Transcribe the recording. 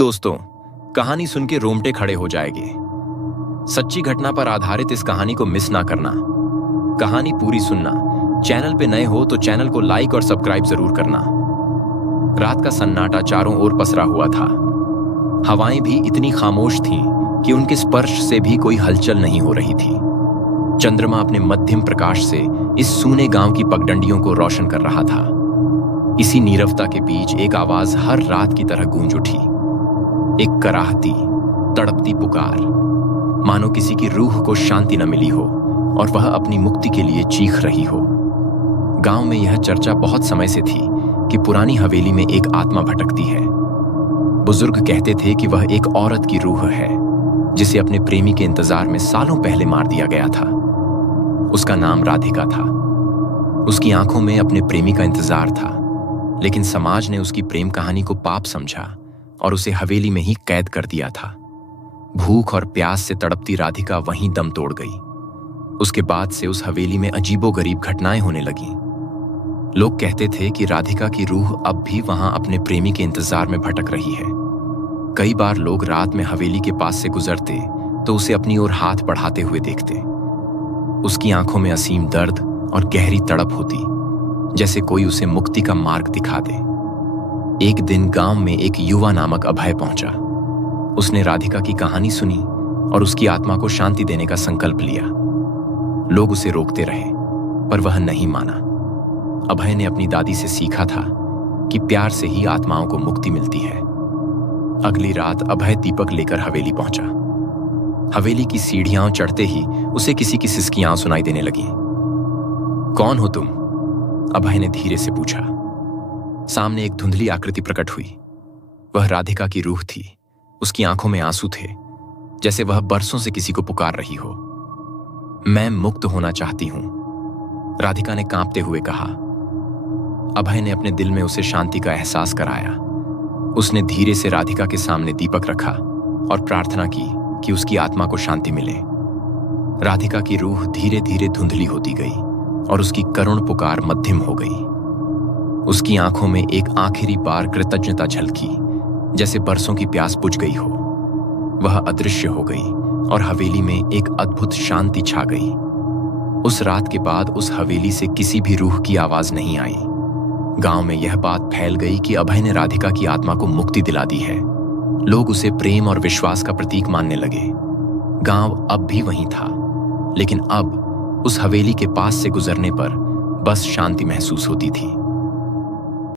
दोस्तों, कहानी सुन के रोंगटे खड़े हो जाएंगे। सच्ची घटना पर आधारित इस कहानी को मिस ना करना। कहानी पूरी सुनना। चैनल पे नए हो तो चैनल को लाइक और सब्सक्राइब जरूर करना। रात का सन्नाटा चारों ओर पसरा हुआ था। हवाएं भी इतनी खामोश थीं कि उनके स्पर्श से भी कोई हलचल नहीं हो रही थी। चंद्रमा अपने मध्यम प्रकाश से इस सूने गांव की पगडंडियों को रोशन कर रहा था। इसी नीरवता के बीच एक आवाज हर रात की तरह गूंज उठी, एक कराहती, तड़पती पुकार, मानो किसी की रूह को शांति न मिली हो और वह अपनी मुक्ति के लिए चीख रही हो। गांव में यह चर्चा बहुत समय से थी कि पुरानी हवेली में एक आत्मा भटकती है। बुजुर्ग कहते थे कि वह एक औरत की रूह है जिसे अपने प्रेमी के इंतजार में सालों पहले मार दिया गया था। उसका नाम राधिका था। उसकी आंखों में अपने प्रेमी का इंतजार था, लेकिन समाज ने उसकी प्रेम कहानी को पाप समझा और उसे हवेली में ही कैद कर दिया था। भूख और प्यास से तड़पती राधिका वहीं दम तोड़ गई। उसके बाद से उस हवेली में अजीबोगरीब घटनाएं होने लगीं। लोग कहते थे कि राधिका की रूह अब भी वहां अपने प्रेमी के इंतजार में भटक रही है। कई बार लोग रात में हवेली के पास से गुजरते तो उसे अपनी ओर हाथ बढ़ाते हुए देखते। उसकी आंखों में असीम दर्द और गहरी तड़प होती, जैसे कोई उसे मुक्ति का मार्ग दिखा दे। एक दिन गांव में एक युवा नामक अभय पहुंचा। उसने राधिका की कहानी सुनी और उसकी आत्मा को शांति देने का संकल्प लिया। लोग उसे रोकते रहे, पर वह नहीं माना। अभय ने अपनी दादी से सीखा था कि प्यार से ही आत्माओं को मुक्ति मिलती है। अगली रात अभय दीपक लेकर हवेली पहुंचा। हवेली की सीढ़ियां चढ़ते ही उसे किसी की सिसकियां सुनाई देने लगीं। कौन हो तुम? अभय ने धीरे से पूछा। सामने एक धुंधली आकृति प्रकट हुई। वह राधिका की रूह थी। उसकी आंखों में आंसू थे, जैसे वह बरसों से किसी को पुकार रही हो। मैं मुक्त होना चाहती हूं, राधिका ने कांपते हुए कहा। अभय ने अपने दिल में उसे शांति का एहसास कराया। उसने धीरे से राधिका के सामने दीपक रखा और प्रार्थना की कि उसकी आत्मा को शांति मिले। राधिका की रूह धीरे धीरे धुंधली होती गई और उसकी करुण पुकार मध्यम हो गई। उसकी आंखों में एक आखिरी बार कृतज्ञता झलकी, जैसे बरसों की प्यास बुझ गई हो। वह अदृश्य हो गई और हवेली में एक अद्भुत शांति छा गई। उस रात के बाद उस हवेली से किसी भी रूह की आवाज नहीं आई। गांव में यह बात फैल गई कि अभय ने राधिका की आत्मा को मुक्ति दिला दी है। लोग उसे प्रेम और विश्वास का प्रतीक मानने लगे। गांव अब भी वहीं था, लेकिन अब उस हवेली के पास से गुजरने पर बस शांति महसूस होती थी।